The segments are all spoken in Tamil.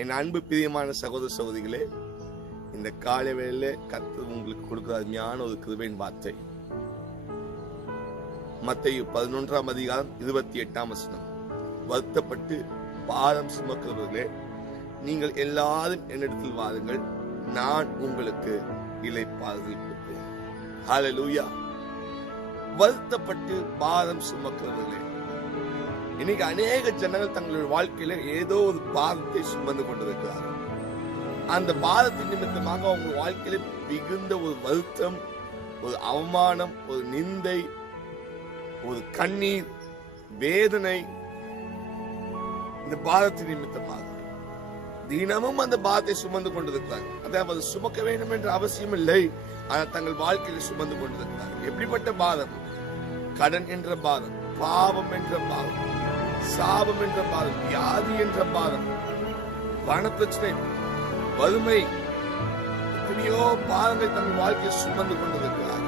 என் அன்பு பிரியமான சகோதர சகோதரிகளே இந்த காலை வேளையில கத்து உங்களுக்கு கொடுக்கிற அருமையான ஒரு கிருபையின் வார்த்தை. மத்தேயு பதினொன்றாம் அதிகாரம் இருபத்தி எட்டாம் வசனம். வருத்தப்பட்டு பாரம் சுமக்கிறவர்களே நீங்கள் எல்லாரும் என்னிடத்தில் வாருங்கள் நான் உங்களுக்கு இலைப்பாறுதல் கொடுப்பேன். ஹalleluya வருத்தப்பட்டு பாரம் சுமக்கிறவர்களே இன்னைக்கு அநேக ஜனங்கள் தங்களுடைய வாழ்க்கையில ஏதோ ஒரு பாரத்தை சுமந்து கொண்டிருக்கிறார்கள். அந்த பாதத்தின் நிமித்தமாக அவங்க வாழ்க்கையில மிகுந்த ஒரு வருத்தம் ஒரு அவமானம் ஒரு நிந்தை ஒரு கண்ணீர் வேதனை. இந்த பாதத்தின் நிமித்தமாக தினமும் அந்த பாரத்தை சுமந்து கொண்டிருக்கிறார்கள். அதாவது சுமக்க வேண்டும் என்ற அவசியம் இல்லை. ஆனால் தங்கள் வாழ்க்கையில் சுமந்து கொண்டிருக்கிறார்கள். எப்படிப்பட்ட பாரம்? கடன் என்ற பாரம் பாவம் என்ற பாரம். சாபம் என்ற பாரம் வியாதி என்ற பாரம் பண பிரச்சனை வறுமை எத்தனையோ பாதங்கள் தங்கள் வாழ்க்கையை சுமந்து கொண்டிருக்கிறார்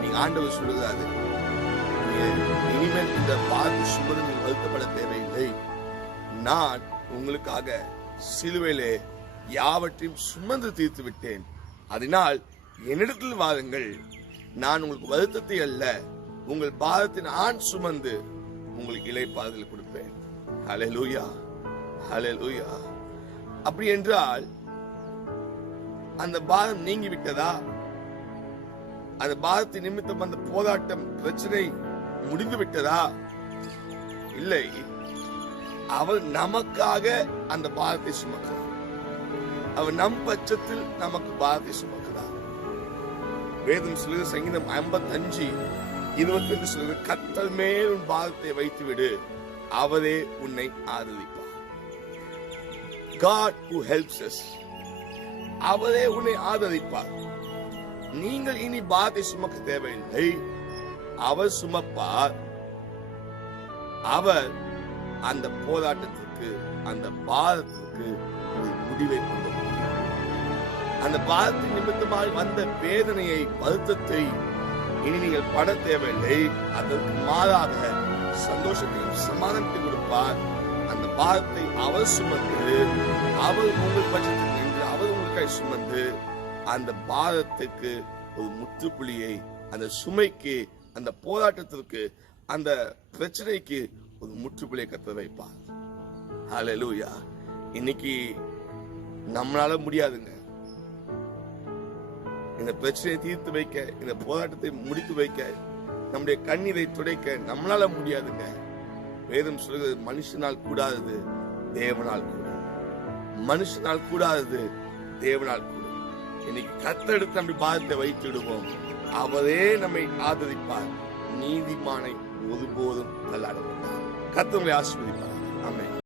நீ ஆண்டவர் சொல்லுகிறாரு இனிமேல் இந்த பாரத்தை சுமந்து நீ வருத்தப்பட தேவையில்லை. நான் உங்களுக்காக சிலுவையிலே யாவற்றையும் சுமந்து தீர்த்து விட்டேன். அதனால் என்னிடத்தில் வாருங்கள். நான் உங்களுக்கு வருத்தத்தை அல்ல உங்கள் பாதத்தின் ஆண் சுமந்து உங்களுக்கு இலைப்பாறுதல் கொடுப்பேன். ஹalleluya லூயா அப்படி என்றால் அந்த பாரம் நீங்கி விட்டதா? அந்த பாரத்தின் நிமித்தம் அந்த போராட்டம் பிரச்சனை முடிந்து விட்டதா? இல்லை. அவர் நமக்காக அந்த பாரத்தை சுமக்கிறார் அவர் நம் பட்சத்தில் நமக்கு பாரத்தை சுமக்கிறார் வேதம் சொல்லுகிற சங்கீதம் ஐம்பத்தஞ்சு. இருபத்தி ரெண்டு கத்தல் மேல் உன் பாரத்தை வைத்து விடு அவரே உன்னை ஆதரிப்பார் காட் ஹூ ஹெல்ப்ஸ் us அவரே உன்னை ஆதரிப்பார் நீங்கள் இனி பாரத்தை சுமக்க தேவையில்லை. அவர் சுமப்பார். அவர் அந்த போராட்டத்திற்கு அந்த பாரத்திற்கு ஒரு முடிவை கொண்டு அந்த பாரத்தின் நிமித்தமாக வந்த வேதனையை வருத்தத்தை இனி நீங்கள் பட தேவையில்லை. அதற்கு மாறாக சந்தோஷத்தையும் சமாதானத்தை கொடுப்பார். அந்த பாரத்தை அவர் சுமந்து அவர் உங்கள் பட்சத்தில் நின்று அவர் உங்களுக்காய் சுமந்து அந்த பாரத்துக்கு ஒரு முற்றுப்புள்ளியை அந்த சுமைக்கு அந்த போராட்டத்திற்கு அந்த பிரச்சனைக்கு ஒரு முற்றுப்புள்ளியை கத்த வைப்பார். ஹalleluya இன்னைக்கு நம்மளால முடியாதுங்க. இந்த பிரச்சனையை தீர்த்து வைக்க இந்த போராட்டத்தை முடித்து வைக்க நம்முடைய கண்ணீரை துடைக்க நம்மளால முடியாதுங்க. வேதம் சொல்கிறது மனுஷனால் கூடாதது தேவனால் கூடும். மனுஷனால் கூடாதது தேவனால் கூடும். இன்னைக்கு கத்தெடுத்து நம்முடைய பாதத்தை வைத்திடுவோம். அவரே நம்மை ஆதரிப்பார். நீதிமானை ஒருபோதும் தள்ளாட மாட்டார் கத்தவங்களை ஆசிர்வதிப்பார். அமை